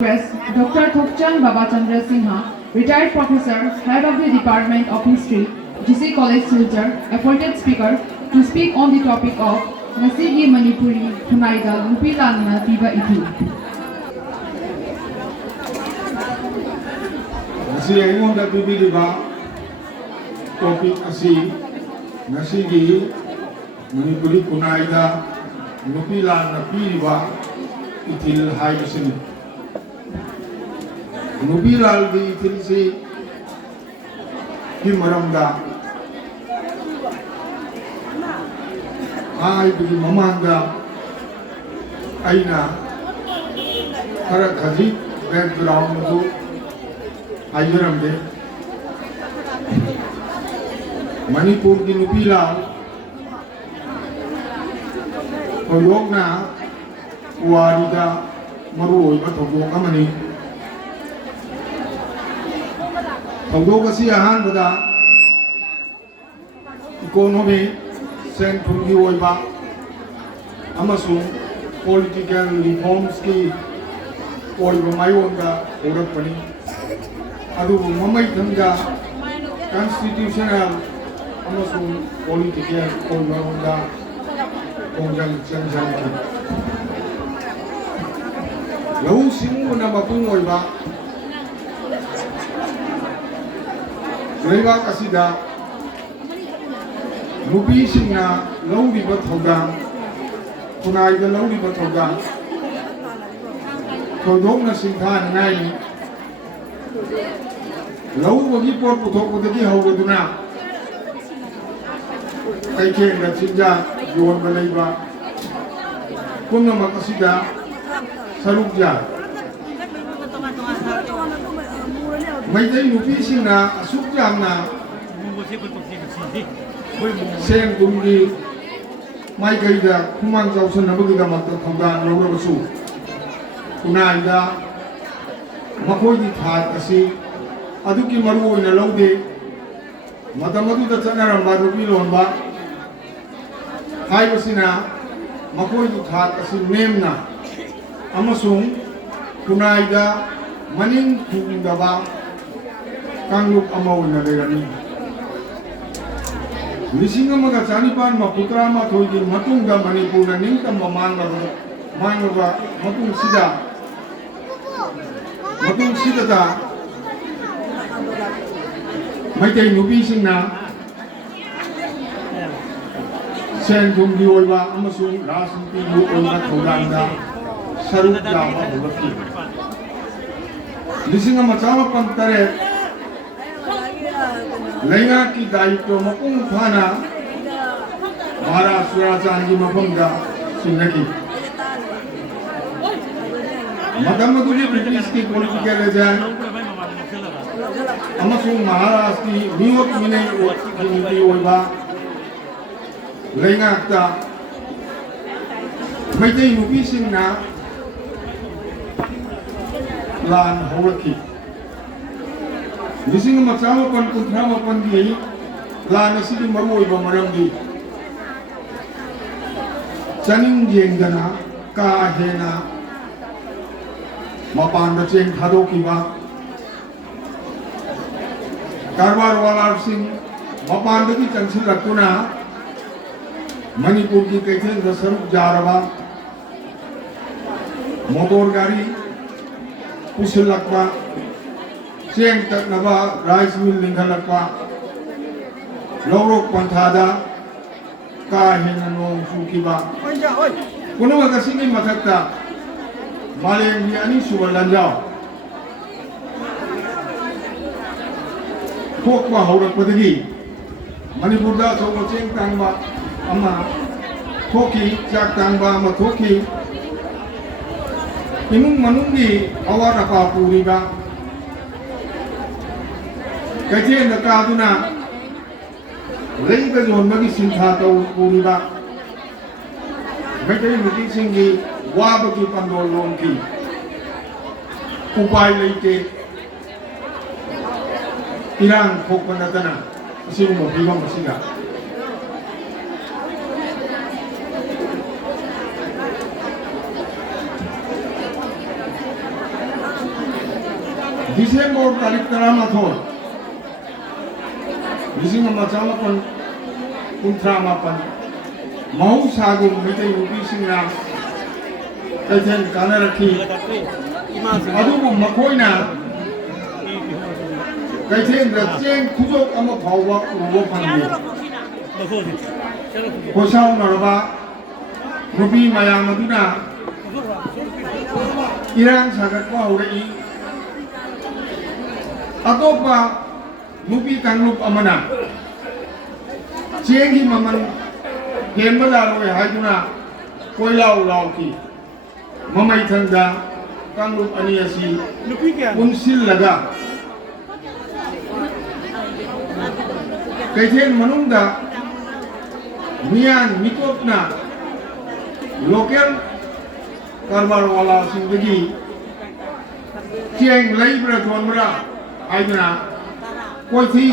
Dr. Thokchom Babachandra Singha, Retired Professor, Head of the Department of History, GC College Silchar, appointed speaker to speak on the topic of Ngasigi, Manipuri, Khunaida, Nupilan, piba, Ethil. Ngasigi ayon da piba topic Ngasigi, Manipuri, Khunaida, Nupilan, piba, Ethil haiba. Nupilan di Ethil si hiramda ay bigi mamanda aina kara khaji background ko hiramde Manipur di Nupilan koyok na warida maruoy matobok amani Thokchom kasi ahanbada economy central gi oiba amasung political reforms ki oiba mayonda horakpani adubu mamai thanga constitutional amasung political oiba honda kongjang changjang ki lau singu na mapung oiba Sribar asida Nupi singna lauri bathogang Khunaida lauri bathogang Thokchom na singha ngai lau bagi pot puthok podagi hawduna kai ken da chinja yon balaiba kunna makasida sarukja Maitei Nupi singna asuk jamna sen kumgi mai gaida kumang jausan nabagida makta thongdan lawrabasu Khunaida makoi di that asi aduki maru oina laude matamadu da chanaramba Nupilon ba haibasina makoi di that asi nemna amasung Khunaida maning thungdaba Kangluk amaw na layani. Lising mga chanipan maputra mathoy matung da Manipur na ningtam mamanga matung sida da Maitei Nupi singna sen thumdi oiba amasung rasanti lu oina thongdanda saruk dama hulaki. Lising mga chamapan tare Lainga ki daito mapung thana Maharashtra changi mapamda sinaki Madhamaduli British ki political agent amasung Maharashtra ki niyot minay kiniti oiba Lainga ta Maitei Nupi singna Laan hawaki Lising magsamapan kuntramapan di Laan asili maruoy ba maramdi Chaning jenggana kahena Mapanda cheng pathokhiba Karwar walar sing Mapanda ki chansil lakuna Manipur ki kaithen da saruk jaraba motor gari pusil lakwa Cheng tak naba rice mill linghalakpa Lorok panthada kahena nong sukiba Kuno magasini matakta Maleng ani suwalanjaw Thokpa haurak padagi Manipur da so cheng tangba ama thoki chak tangba ama thoki Inung manunggi awar apa puriba Kajian dekat tu na, lagi kejuan bagi singha tau puriba. Maitei Nupi singgi wabagi pandolong ki, upai leite, tirang kok pandatana, asin mo bibang masida. Disember tarik teramathon Bising macam kuntramapan mau sagum mitai nupi singa kaithen kanaraki adubu makoina kaithen da cheng khujok ama phawwa ubo phangge Kosau naraba nupi mayam aduna irang sagatwa hurei atopa nupi kanglup amana chengi maman hembala roe haiduna koilau lauki mamai thangda kanglup ani asi unsil laga kaithen manungda mian mitopna local karbar wala sindagi cheng laibra thonmra haiduna koi thi